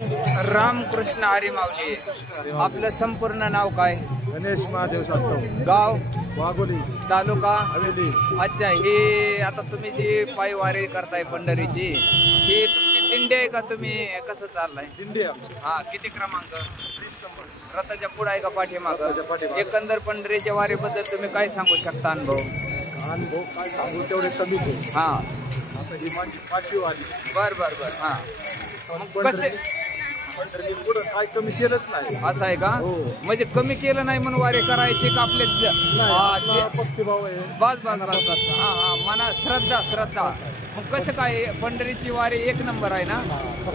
रामकृष्ण हरी माऊली. आपलं संपूर्ण नाव काय? गणेश महादेव सातव, गाव वाघोली, तालुका हवेली. अच्छा, हे आता तुम्ही जी पायवारी करताय पंढरीची, ही तुमची दिंडी आहे का? तुम्ही कसं चाललाय? दिंडी. हा, किती क्रमांक? 30 नंबर. रथाच्या पुढे आहे का पाठीमाग? रथाच्या पाठीमागं. एकंदर पंढरीच्या वारीबद्दल तुम्ही काय सांगू शकता अनुभव? अनुभव काय सांगू तेवढे कमीच आहे. हा, आता ही माझी 5वी वारी. बर बर बर. हा, मग कसे पंढरी पुढं काय कमी केलंच नाही. असं आहे का? हो. म्हणजे कमी केलं नाही म्हणून वारी करायची का? आपले भक्तिभाव आहे. बस बस बस बस. हा हा, मना श्रद्धा श्रद्धा. मग कसं काय पंढरीची वारी एक नंबर आहे ना?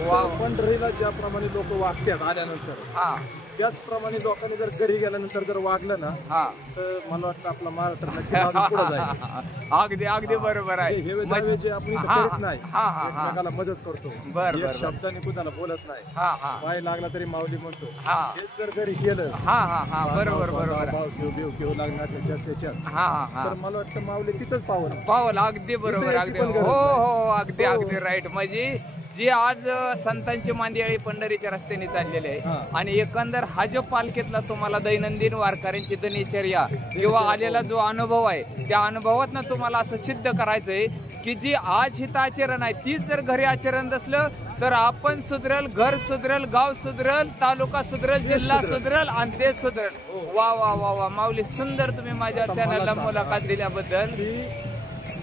वाव. पंढरीला ज्याप्रमाणे लोक वागतात आल्यानंतर, हा, त्याचप्रमाणे लोकांनी जर घरी गेल्यानंतर जर वागलं ना, हा, तर मला वाटतं आपला महाराष्ट्र नक्की मागं पुढं जाईल. अगदी अगदी बरोबर आहे. हे दावे जे आपण इथं हा, करीत नाही, हा, हा, हा. एकमेकाला मदत करतो, बर, एक बर. शब्दाने कुणाला बोलत नाही, हा हा पाय लागला तरी माऊली म्हणतो, हा हेच जर घरी केलं, हा हा हा, बरोबर बरोबर. भाव घेऊ लागणार त्याच्यात, हा हा हा, तर मला वाटतं माऊली तिथंच पावलं. पावलं. अगदी बरोबर. अगदी हो हो, अगदी अगदी राईट. म्हणजे जी आज संतांची मांदियाळी पंढरीच्या रस्त्याने चाललेली आहे, आणि एकंदर हा जो पालखीतला तुम्हाला दैनंदिन वारकऱ्यांची दिनचर्या किंवा आलेला जो अनुभव आहे, त्या अनुभवात ना तुम्हाला असं सिद्ध करायचंय की जी आज हित आचरण आहे तीच जर घरी आचरण असलं तर आपण सुधरल, घर सुधरल, गाव सुधरल, तालुका सुधरल, जिल्हा सुधरल आणि देश सुधरल. वा वा वा वा माऊली, सुंदर. तुम्ही माझ्या चॅनलला मुलाखत दिल्याबद्दल.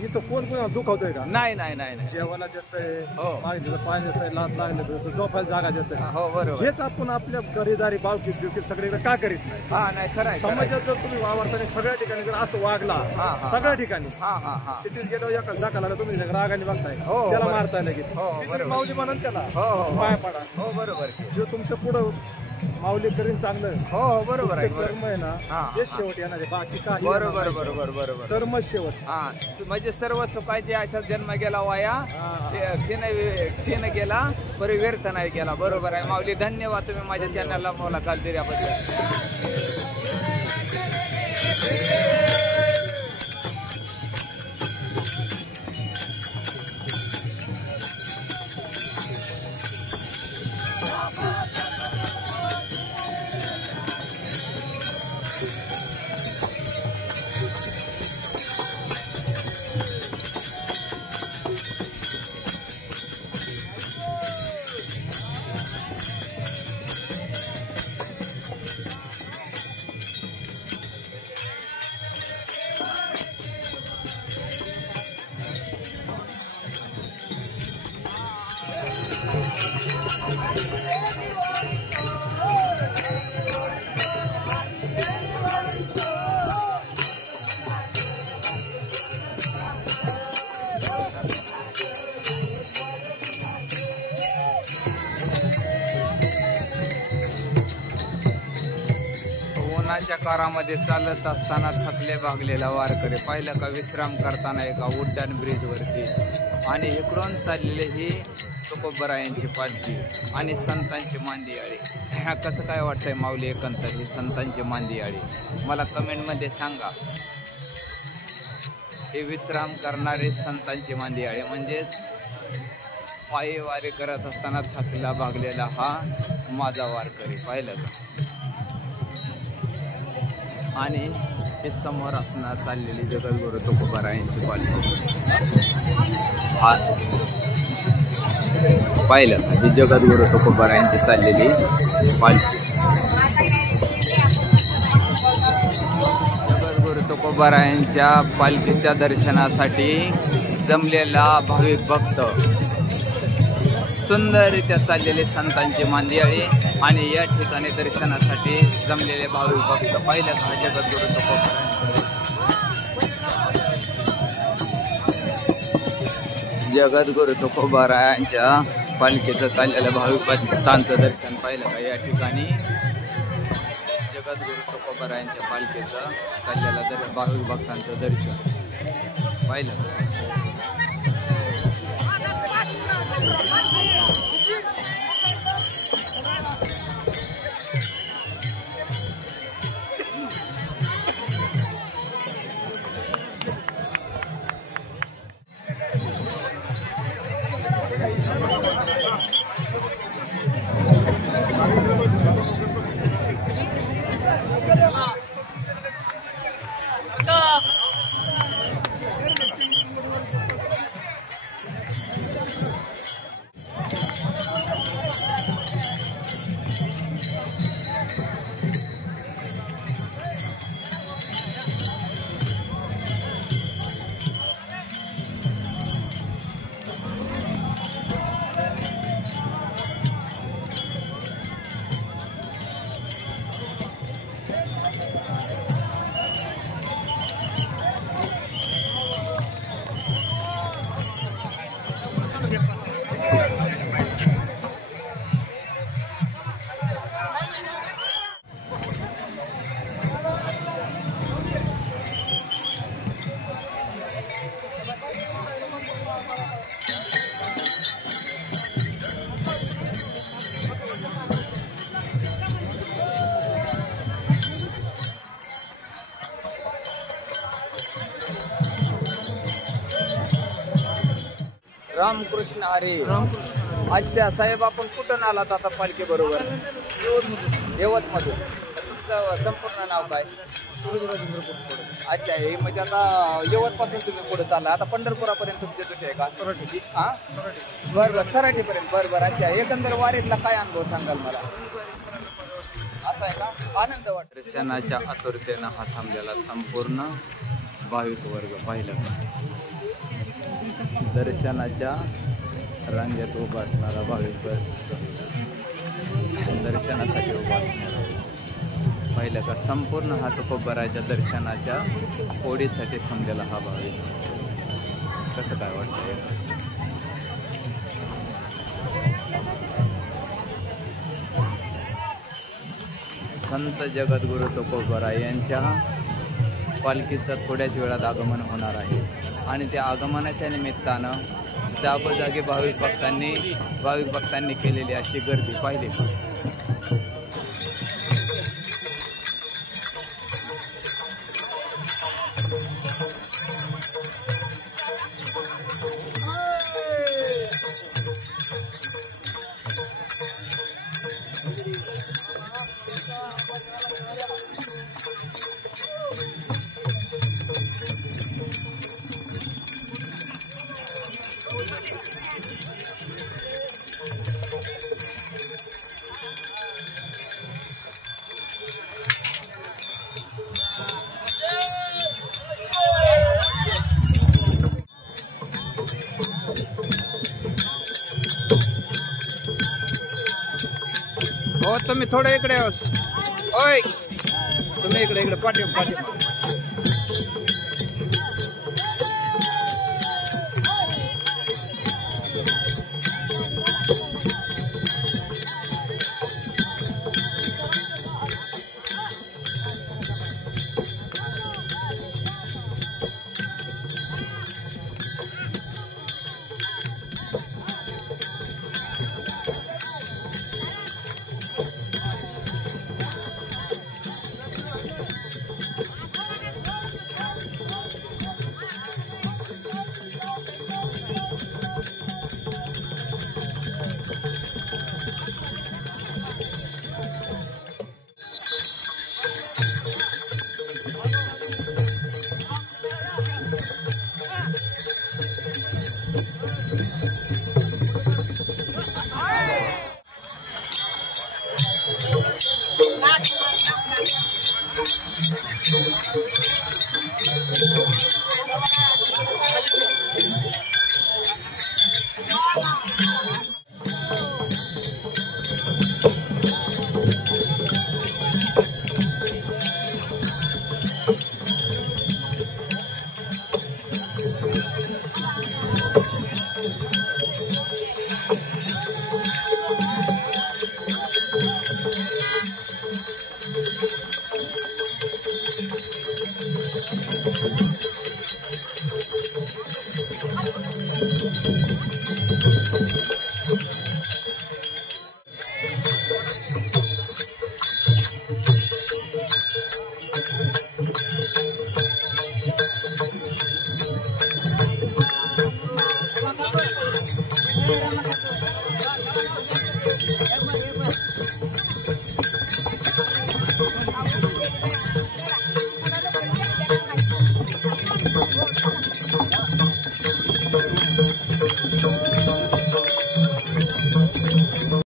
इथं कोण कोणाला दुखावतंय का? नाही नाही नाही नाही. जेवायला देतंय, हो. मागितलं पाय देतंय, लात लागलं देतं, झोपायला जागा देतंय. हो बरोबर. हेच आपण आपल्या घरीदारी बावकीत बिवकीत सगळीकडे का करीत नाही? हा नाही, खरं आहे. समाजात जर तुम्ही वावरताना सगळ्या ठिकाणी जर असं वागला, हा, हा. सगळ्या ठिकाणी, हा हा हा, सिटीत गेल्यावर एका दाखला तुम्ही रागाने बघताय, हो, त्याला बरोबर. मारताय लगेच. हो, तुम्ही बरोबर. माऊली म्हणून त्याला हो हो पाय पडा. हो बरोबर. जो तुमचं पुढं माऊली करीन चांगलं, हो हो बरोबर आहे. तुमचं कर्म आहे ना, हा, तेच हा. शेवट येणार आहे. बाकी काही बरोबर येणार नाही. बरोबर बरोबर. कर्मच शेवट. हा, म्हणजे सर्व सुखाची अशा जन्म गेला वाया, हा. क्षीण गेला परी व्यर्थ नाही गेला. बरोबर आहे माऊली. धन्यवाद तुम्ही माझ्या चॅनलला मुलाखत दिल्याबद्दल. उन्हाच्या कारामध्ये चालत असताना थकले भागलेला वारकरी पाहिलं का? विश्राम करताना एका उड्डाण ब्रिज वरती, आणि इकडून चाललेली ही तुकोबरायांची पालखी आणि संतांची मांदियाळी. कसं काय वाटतंय माऊली एकंदर ही संतांची मांदियाळी? मला कमेंटमध्ये सांगा. हे विश्राम करणारे संतांची मांदियाळी म्हणजेच पायी वारी करत असताना थकला भागलेला हा माझा वारकरी. पाहिलं का? आणि हे समोर असणार चाललेली जगद्गुरू तुकोबरायांची पालखी. पाहिलं ही जगद्गुरू तुकोबरायांची चाललेली पालखी. जगद्गुरू तुकोबरायांच्या पालखीच्या दर्शनासाठी जमलेला भाविक भक्त, सुंदररित्या चाललेले संतांची मांदियाळी आणि या ठिकाणी दर्शनासाठी जमलेले भाविक भक्त. पाहिलं का जगद्गुरू तुकोबरायांचं? जगद्गुरू तुकोबरायांच्या पालखीचं चाललेलं भाविक भक्तांचं दर्शन पाहिलं का? या ठिकाणी जगद्गुरू तुकोबरायांच्या पालखीचं चाललेलं भाविक भक्तांचं दर्शन पाहिलं का? रामकृष्ण हरी. अच्छा साहेब, आपण कुठून आलात आता पालखी बरोबर? यवत मधून. तुमचं संपूर्ण नाव काय? अच्छा, हे म्हणजे आता यवत पासून तुम्ही पुढे चालला, आता पंढरपुरापर्यंत तुमचे तुझे आहे का? सराठी. हा बरं बरं, सराठीपर्यंत. बरं बरं. अच्छा, एकंदर वारीतला काय अनुभव सांगाल मला? असं आहे का? आनंद वाटतो. दर्शनाच्या आतुरतेनं हा थांबलेला संपूर्ण भाविक वर्ग पाहिलं. दर्शनाच्या रांगेत उभा असणारा भाविक वर्ग, दर्शनासाठी उभा असणारा पाहिलं का? संपूर्ण हा तुकोबराच्या दर्शनाच्या ओढीसाठी थांबलेला हा भाविक. कसं काय वाटतंय? संत जगद्गुरु तुकोबरा यांच्या पालखीचं थोड्याच वेळात आगमन होणार आहे आणि त्या आगमनाच्या निमित्तानं जागोजागी भाविक भक्तांनी केलेली अशी गर्दी पाहिली का? हो, तुम्ही थोडं इकडे. ओय, तुम्ही इकडे पाठीमा.